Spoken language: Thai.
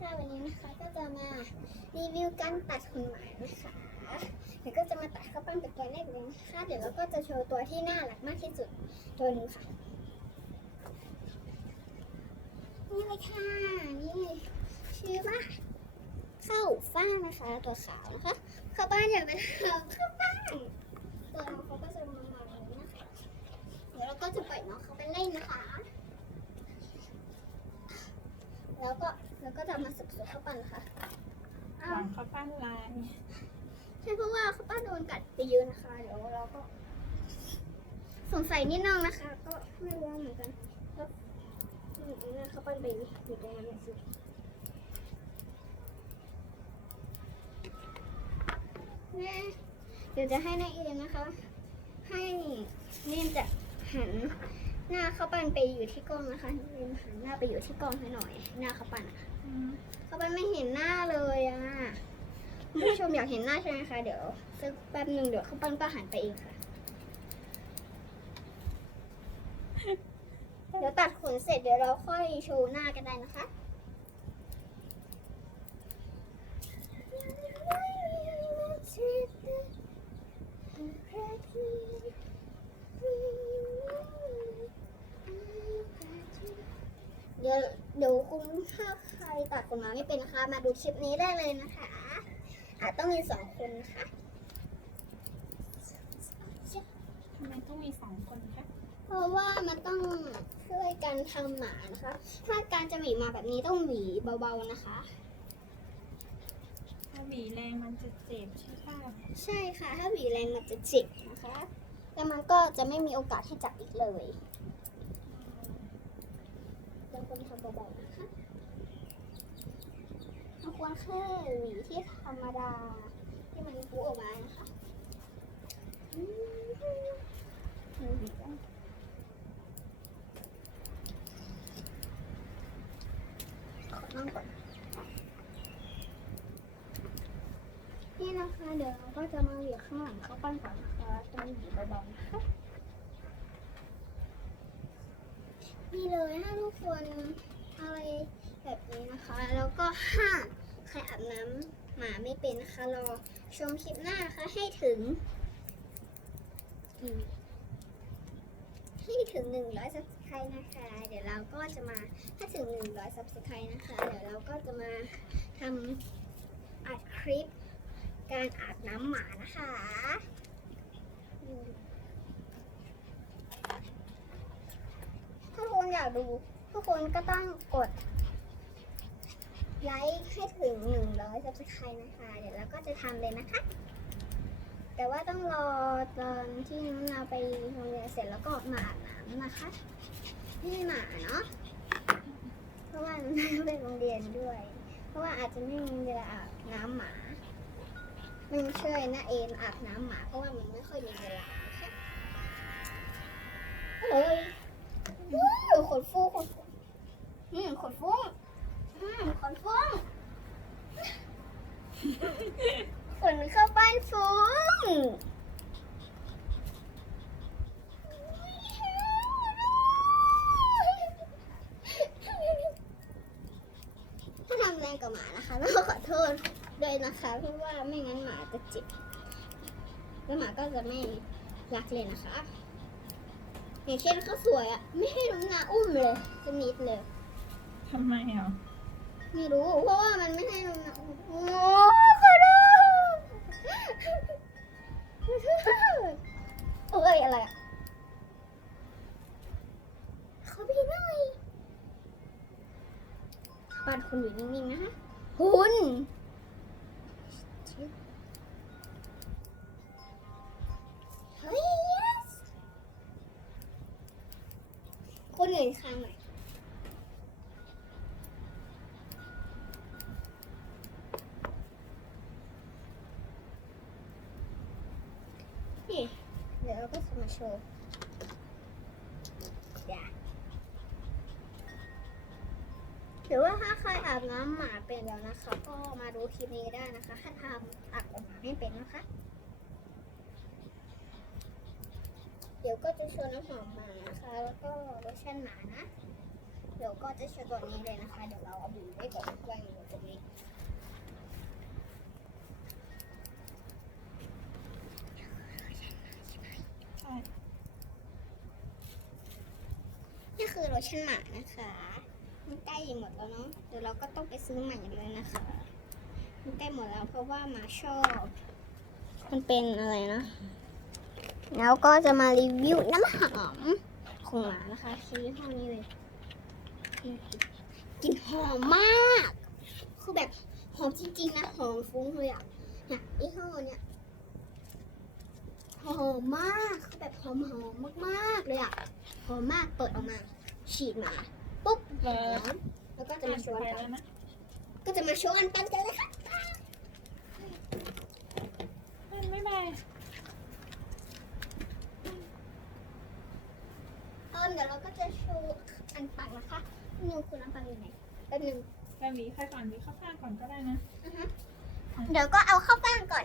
ค่ะวันนี้นะคะก็จะมารีวิวการตัดขนหมานะคะเดี๋ยวก็จะมาตัดข้าวปั้นเป็นตัวแรกเลยนะคะเดี๋ยวเราก็จะโชว์ตัวที่น่ารักมากที่สุดตัวหนึ่งค่ะนี่เลยค่ะนี่ชื่อว่าข้าวฟ่างนะคะตัวขาวนะคะข้าวปั้นอยากเป็นข้าวปั้นตัวน้องเขาก็จะมาแบบนี้นะคะเดี๋ยวเราก็จะปล่อยน้องเขาไปเล่นนะคะแล้วก็จะมาสืบสวนข้าวปั้นนะคะ หวังข้าวปั้นลาย ใช่เพราะว่าข้าวปั้นโดนกัดไปเยอะนะคะเดี๋ยวเราก็สงสัยนิดนึงนะคะ ก็ไม่รู้เหมือนกันแล้วข้าวปั้นไปอยู่ตรงนั้นสิแม่เดี๋ยวจะให้นายเอ็นนะคะ ให้เน่นจะหันหน้าข้าวปั้นไปอยู่ที่กล้องนะคะเน่นหันหน้าไปอยู่ที่กล้องให้หน่อยหน้าข้าวปั้นอะข้าวปั้นไม่เห็นหน้าเลยอ่ะคุณผู้ชมอยากเห็นหน้าใช่ไหมคะเดี๋ยวสักแป๊บหนึ่งเดี๋ยวข้าวปั้นก็หันไปเองค่ะเดี๋ยวตัดขนเสร็จเดี๋ยวเราค่อยโชว์หน้ากันได้นะคะเดี๋ยวคุณถ้าใครตัดขนหมาไม่เป็นนะคะมาดูคลิปนี้ได้เลยนะคะต้องมี2 คนนะคะ ทำไมต้องมี2 คนคะ เพราะว่ามันต้องช่วยกันทำหมานะคะ ถ้าการจะหวีมาแบบนี้ต้องหวีเบาๆนะคะ ถ้าหวีแรงมันจะเจ็บใช่ไหม ใช่ค่ะ ถ้าหวีแรงมันจะเจ็บนะคะแล้วมันก็จะไม่มีโอกาสให้จับอีกเลยเราควรทำเบาๆนะคะเราควรแค่หวีที่ธรรมดาที่มันฟูออกมานะคะขอนั่งก่อนนี่นะคะเดี๋ยวเราก็จะมาหวีข้างหลังข้าวปั้นก่อนนะคะต้องหวีเบาๆนะคะนี่เลยถ้าทุกคนอะไรแบบนี้นะคะ แล้วก็ห้ามใครอาบน้ำหมาไม่เป็นนะคะรอชมคลิปหน้านะคะให้ถึง100 Subscribe นะคะ เดี๋ยวเราก็จะมาถ้าถึง100 Subscribe นะคะ เดี๋ยวเราก็จะมาทำอัดคลิปการอาบน้ำหมานะคะถ้าทุกคนอยากดูทุกคนก็ต้องกดไลค์ให้ถึง100 Subscribe นะคะ เดี๋ยวเราก็จะทำเลยนะคะ แต่ว่าต้องรอตอนที่เราไปโรงเรียนเสร็จแล้วก็มาอาบน้ำนะคะนี่หมาเนาะเพราะว่าไปโรงเรียนด้วย เพราะว่าอาจจะไม่มีเวลาอาบน้ำหมาไม่เชื่อนะเอ็นอาบน้ำหมาเพราะว่ามันไม่ค่อยมีเวลานะคะเอ้ยขนฟูขนฟูขนฟูขนฟูขนเข้าบ้านฟุ้งถ้าทำแรงกับหมานะคะต้องขอโทษด้วยนะคะเพราะว่าไม่งั้นหมาจะเจ็บแล้วหมาก็จะไม่รักเลยนะคะอย่างเช่นเขาสวยอ่ะไม่ให้น้องนาอุ้มเลยสักนิดเลย ทำไมอ่ะ ไม่รู้เพราะว่ามันไม่ให้น้องนาอุ้มโอ้ขอโทษเอ้ยอะไรอ่ะเขาไปหน่อยปาดคุณอยู่นิ่งๆนะคะคุณเฮ้ย yes คนอื่นค้างหน่อยนี่เดี๋ยวเราก็จะมาโชว์หรือว่าถ้าใครอาบน้ำหมาเป็นแล้วนะคะ ก็มาดูคลิปนี้ได้นะคะถ้าทำอาบน้ำไม่เป็นนะคะ เดี๋ยวก็จะโชว์น้ำหอมหมานะคะ แล้วก็โลชั่นหมานะ เดี๋ยวก็จะโชว์ตัวนี้เลยนะคะ เดี๋ยวเราเอาบีไว้ก่อนไว้อยู่ต ชั่นหมานะคะมันใกล้หมดแล้วเนาะเดี๋ยวเราก็ต้องไปซื้อใหม่เลยนะคะมันใกล้หมดแล้วเพราะว่าหมาชอบมันเป็นอะไรนะแล้วก็จะมารีวิวน้ำหอมของหมานะคะซื้อยี่ห้อนี้เลยกลิ่นหอมมากคือแบบหอมจริงๆนะหอมฟุ้งเลยอ่ะเนี่ยยี่ห้อเนี้ยหอมมากคือแบบหอมมากๆเลยอ่ะหอมมากเปิดออกมาฉีดมาปุ๊บหอมแล้วก็จะมาชวน ไป กัน แล้วนะ ก็จะมาชวนกันเลยค่ะ บ๊ายบาย เดี๋ยวเราก็จะโชว์อันปังนะคะนิวคุณอันปังอยู่ไหนแป๊บนึง แบบนี้ใครก่อนดีเข้าข้างก่อนก็ได้นะ เดี๋ยวก็เอาเข้าบ้านก่อน